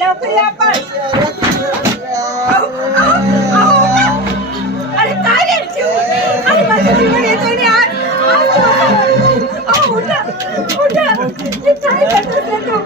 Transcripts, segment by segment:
लवकर या पण. अरे काय रे जीव? अरे माझं जीवन येतोय रे आज. उठा उठा. हे काय करतोस रे तू?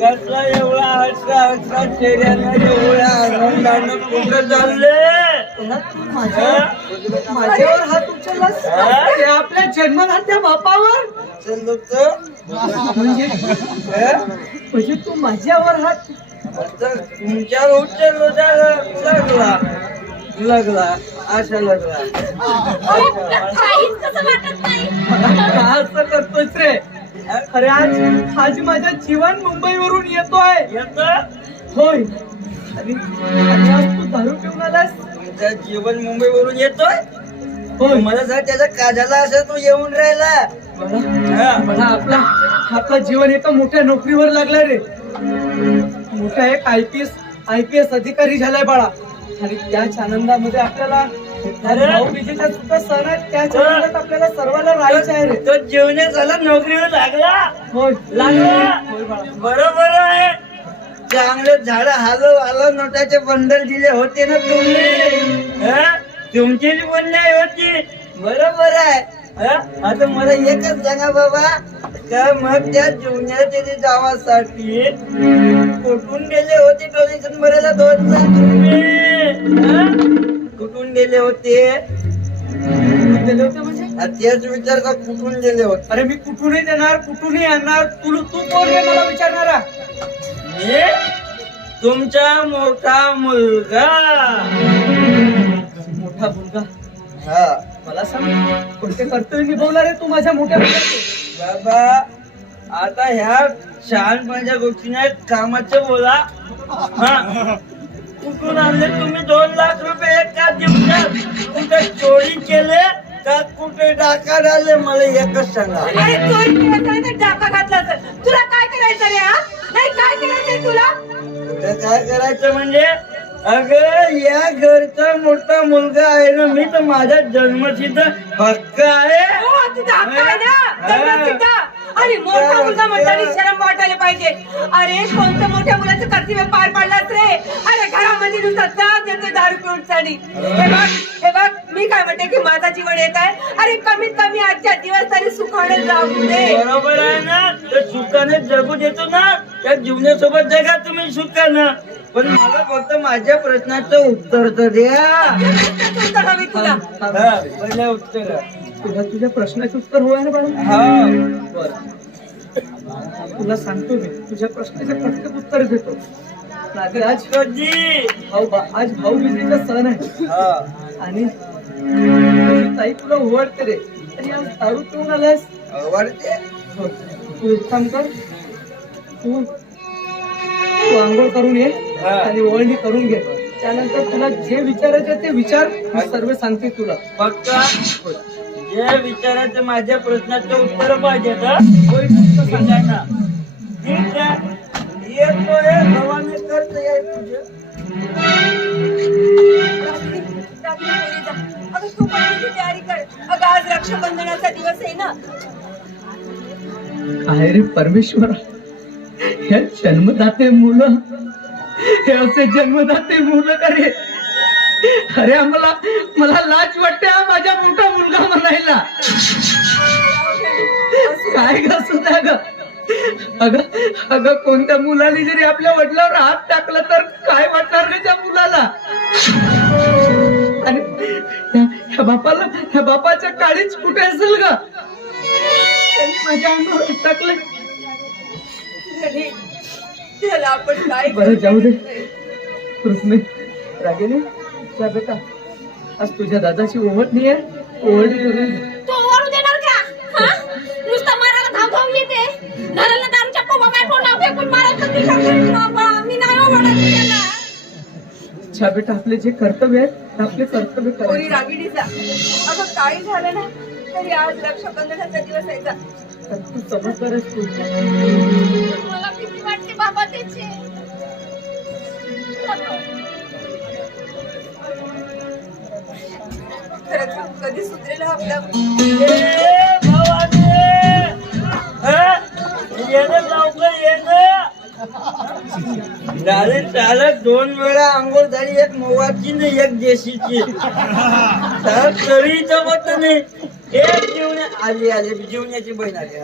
कसला एवढा हसरा चेहऱ्याला एवढ्या आनंदानं कुठं चालले? माझ्यावर हात उचललास? ते आपल्या जन्मदात्या बापावर म्हणजे तू माझ्यावर हात तुमच्यावर उचल लागला असं लागला. काहीच कसं वाटत नाही. मला असं करतोस रे? अरे आज माझा जीवन मुंबईवरून येतोय. होय. आणि आज तू दारू पिऊन आलास? तुमचं जीवन मुंबईवरून येतोय? होय. मला सांग त्याचा काजाला असं तू येऊन राहिला. मला आपला जीवन एका मोठ्या नोकरीवर लागलाय रे. मोठा एक IPS अधिकारी झालाय बाळा. आणि त्याच आनंदामध्ये आपल्याला भाऊबीजेचा सुद्धा सण आहे. त्याच आनंदात आपल्याला सर्वांना राहायचं आहे रे. तो जेवणे झाला नोकरीवर लागला. होय लागला. बरोबर आहे. चांगले झाड आलो नोटाचे बंडल दिले होते ना तुम्ही. तुमचीच पुण्याई होती. बरोबर आहे. आता मला एकच सांगा बाबा का मग त्या जीवनाच्या जावासाठी कुठून गेले होते डोनेशन भरायला 2 लाख रुपये? कुठून गेले होते? म्हणजे तेच विचार का कुठून गेले होते? अरे मी कुठूनही देणार कुठूनही आणणार. तू कोण रे मला विचारणारा? मी तुमचा मोठा मुलगा. मोठा मुलगा? हा. मला सांग कोणते कर्तव्य निभवला रे तू माझ्या मोठ्या मुलाचे? बाबा आता ह्या शहाणपणाच्या गोष्टी नाही, कामाचं बोला. कुठून आणले तुम्ही 2 लाख रुपये एका दिवसात? कुठे चोरी केले का कुठे डाका डाले? मला एकच सांगा. अरे चोरी केली तर डाका घातला असेल. तुला काय करायचं रे? हा नाही काय करायचंय तुला? काय करायचं म्हणजे? अगं या घरचा मोठा मुलगा आहे ना मी, तर माझा जन्मसिद्ध हक्क आहे. हो तुझा हक्क आहे ना जन्मसिद्ध. अरे मोठा मुलगा म्हणताना शरम वाटायला पाहिजे. अरे कोणत्या मोठ्या मुलाचं कर्तव्य पार पाडलास रे? अरे घरामध्ये नुसता त्रास देतोय दारू पिऊन साठी. हे बघ मी काय म्हणते की माझा जीवन येत आहे. अरे कमीत कमी आजच्या दिवस तरी सुखाने जगू दे. बरोबर आहे ना. तर सुखाने जगू देतो ना, त्या जीवनासोबत जगा तुम्ही सुखानं. पण मला फक्त माझ्या प्रश्नाचं उत्तर तर द्या. उत्तर हवी तुला. पहिल्या उत्तर तुझ्या प्रश्नाचं उत्तर होय ना बाळा? हा. तुला सांगतो मी तुझ्या प्रश्नाचं प्रत्येक उत्तर देतो. आज कधी? आज भाऊबीजेचा सण आहे. आणि तुझी ताई तुला ओवाळते रे. आणि आज दारू पिऊन आलास. आवडते? तू एक काम कर. तू आंघोळ करून ये आणि ओळणी करून घे. त्यानंतर तुला जे विचारायचं ते विचार. मी सर्व सांगते तुला. फक्त जे विचारायचं माझ्या प्रश्नाचं उत्तर पाहिजे का? होय फक्त सांगा ना. ठीक आहे. येतोय भवानी करते आहे तुझं. अगं तू पण तयारी कर. अगं आज रक्षाबंधनाचा दिवस आहे ना. काय रे परमेश्वरा, हे जन्मदाते मुलं, हे असे जन्मदाते मुलं करे. अरे मला लाज वाटते माझ्या मोठा मुलगा म्हणायला. काय ग सुद्धा ग. अगं कोणत्या मुलाने जरी आपल्या वडिलांवर हात टाकला तर काय वाटणार रे त्या मुलाला? आणि ह्या बापाच्या काळीच कुठे असेल ग? त्यांनी माझ्या अंगावर हात टाकलं. त्याला आपण काय बरं जाऊ दे. कृष्ण रागेने जा बेटा. आज तुझ्या दादाची ओवळणी आहे. ओवळणी तो ओवाळू देणार का? नुसता मारायला धाव येते. घराला दारूच्या कोबा फेकून मारत होती बाबा. मी नाही ओवाळत त्याला. अच्छा बेटा, आपले जे कर्तव्य आहे आपले कर्तव्य कोणी करायचे. रागिणीचा. अगं काही झालं ना तरी आज रक्षाबंधनाचा दिवस आहे. तू समजदार आहेस तू. मला भीती वाटते बाबा त्याची. खरंच कधी सुधरेल आपलं? भवानी येणं लवकर येणं. झाले चालत 2 वेळा आंघोळ झाली, एक मोवाची नाही एक देशीची. चालत तरी जमत नाही. एक जीवण्या आली आली जीवण्याची बहीण आली.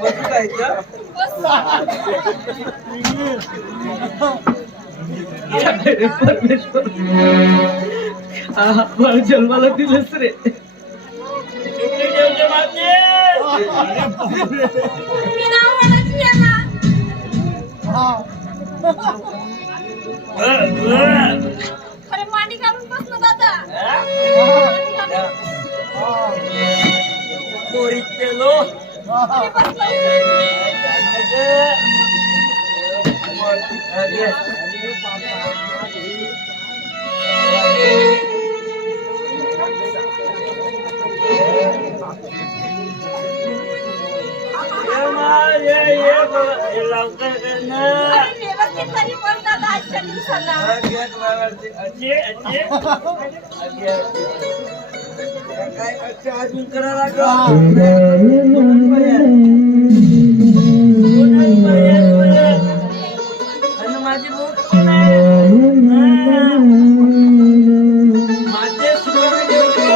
बसू काय इथं? अरे परमेश्वर, मला जन्माला दिलंस रे. शुक्री देवचे माते. अरे मांडी घालून बसलो दादा. पोरीचे लो. अरे बसलो. लवकर अरे व्यवस्थित तरी पण दादा आजच्या दिवसाला. काय अजून करा लागलं. माझी भूक कोण आहे? माझे सुगरण देतो.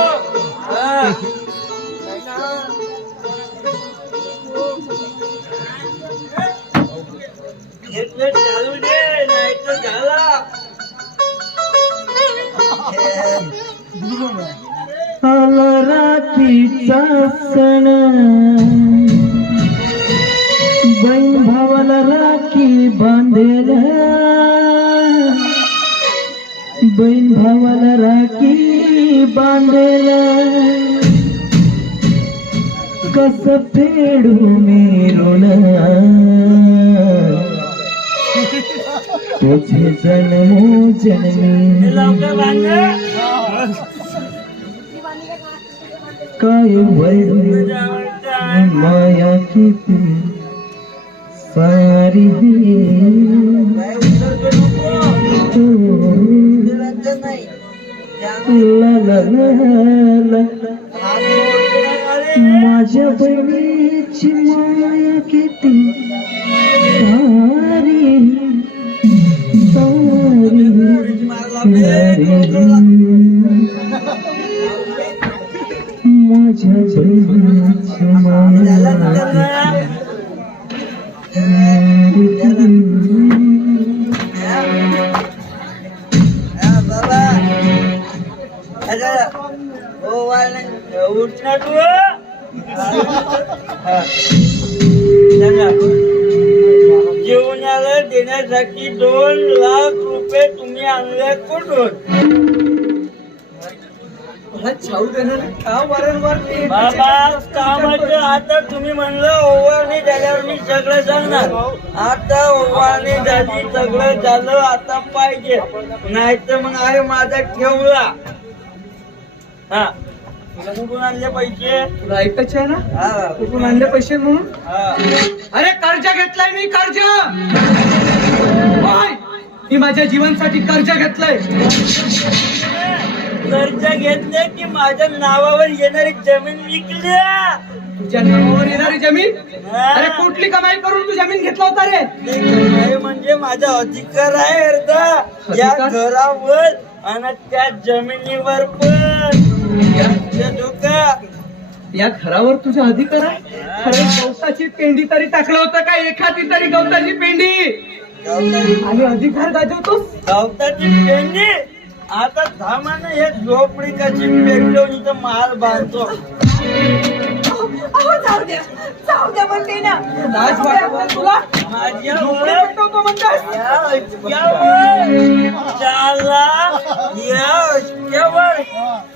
घेतलं चालू दे नाही तर झाला. राखीचा सण, बहीण भावाला राखी बांधेल, बहीण भावाला राखी बांधेल, कस फेडू मी ऋण, तुझे जन्मो जन्मी लवकर बांध. काय वैर माया किती सारी काय उतरतो नको. उतरायचं नाही. ला ला ला ला. माझ्या बहिणीची माया किती सारी सारी माझ्या बहिणीची माया उठणार तू. जेवणाला देण्यासाठी 2 लाख रुपये तुम्ही आणले कुठून? मला छाऊ देणार का वारंवार ते बाबा कामाचं आता तुम्ही म्हणलं ओवाळणी झाल्यावर मी सगळं सांगणार. आता ओवाळणी झाली सगळं झालं आता पाहिजे नाही तर मग आहे माझा ठेवला. हा कुठून आणले पैसे? तुला ऐकायचे आहे ना? हा कुठून आणले पैसे म्हणून? हा. अरे कर्ज घेतलाय मी, कर्ज. होय, मी माझ्या जीवनासाठी कर्ज घेतलंय. कर्ज घेतले की माझ्या नावावर येणारी जमीन विकल्या. तुझ्या नावावर येणारी जमीन? हा. अरे कुठली कमाई करून तू जमीन घेतला होता रे? ते कमाई म्हणजे माझा अधिकार आहे अर्धा या अधिकार? घरावर आणि त्या जमिनीवर पण. या डोका या घरावर तुझा अधिकार आहे? अरे गवताची पेंडी तरी टाकलं होतं का? एखादी तरी गवताची पेंडी आणि अधिकार गाजवतोस? गवताची पेंडी आता धामानं हे झोपडी कशी पेटवून इथं माल बांधतो. अहो जाऊ द्या म्हणते ना. लाज वाटत तुला? माझ्या झोपडी पेटवतो म्हणतास?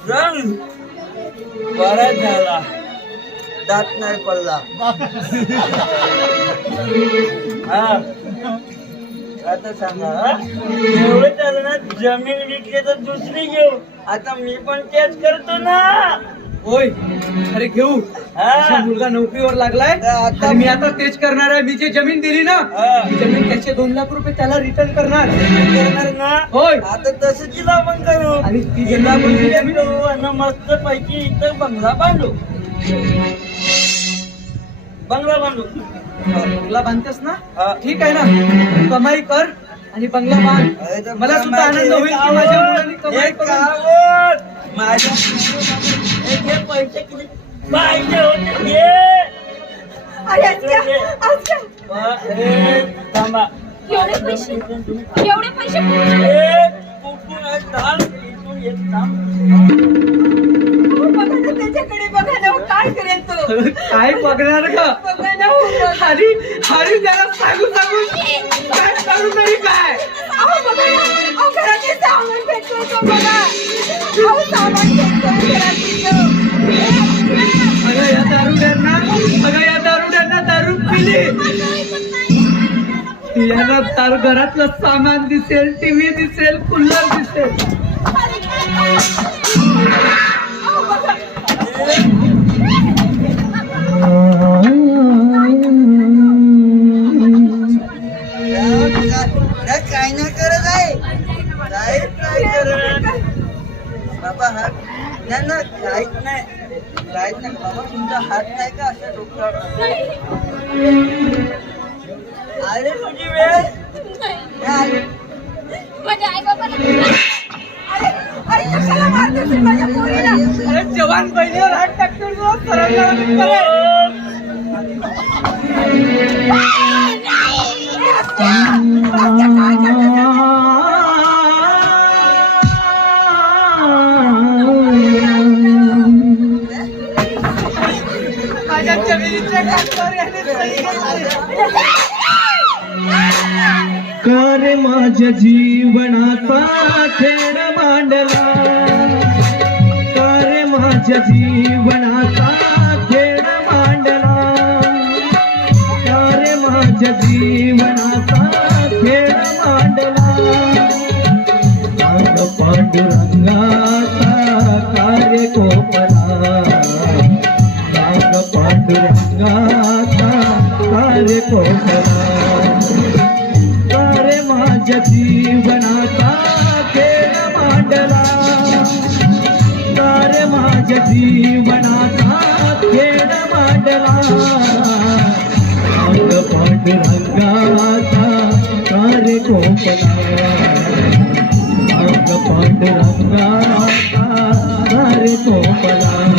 रंग बरा झाला, दात नाही पडला. हा आता सांगा हा? एवढं झालं ना, जमीन विकली तर दुसरी घेऊ. आता मी पण तेच करतो ना. होय, अरे घेऊ. हा. तुझा मुलगा नोकरीवर लागलाय आता- आणि मी आता तेच करणार आहे. मी जे जमीन दिली ना, हा. ती जमीन त्याचे 2 लाख रुपये त्याला रिटर्न करणार. करणार ना. होय. आता तसं जिला आपण करू आणि ती जिला पण जमीन- जमीन आणि मस्त पैकी इथं बंगला बांधू. बंगला बांधू. बंगला बांधतेस ना हा. ठीक आहे ना, कमाई कर आणि बंगला अरे बांध. मला सुद्धा आनंद होईल की माझ्या मुलांनी कमाई एक करून कामं, माझ्या हे पैसे किती पाहिजे होते घे. अरे आजच्या ए, थांबा. एवढे पैसे कुठून? ए, कुठून आहे? थांब. इथून एक थांब. बघा ना त्याच्याकडे, बघा ना काय करेल तो. काय बघणार का? बघा ना बघा. हरी हरी त्याला सांगू सांगू काय करू तरी काय. अहो बघा ना, अहो घरातले सामान फेकतोय तो बघा. अहो सामान फेकतोय घरातलं. अगं या दारुड्यांना, अगं या दारुड्यांना दारू पिली. यांना तर घरातलं सामान दिसेल, टीव्ही दिसेल, कूलर दिसेल. काय नाही करत आहे. काय करत बाबा? हात नाही ना, काहीच नाही बाबा. तुमचा हात नाही का असं डोक्यावर? अरे तुझी वेळ नाही. माझ्या आई बाबाला अरे कशाला मारतोस माझ्या पोरीला? अरे जवान बहिणीवर हात टाकतो तो, सरळ जाऊन करे. माझ्या जमिनीच्या कागदावर याने सही घेतली. कर माझ्या जीवनाचा खेळ मांडला, कर माझ्या जीवनाचा खेळ मांडला, कर माझ्या जीवनाचा खेळ मांडला. नाग पांडुरंगाचा कार्य कोपला, नाग पांडुरंगाचा कार्य कोपला. सारे माझ्या जीवनाचा खेळ मांडला, सारे माझ्या जीवनाचा खेळ मांडला. नाग पांडुरंगाचा कार्य कोपला, नाग पांडुरंगाचा कार्य कोपला.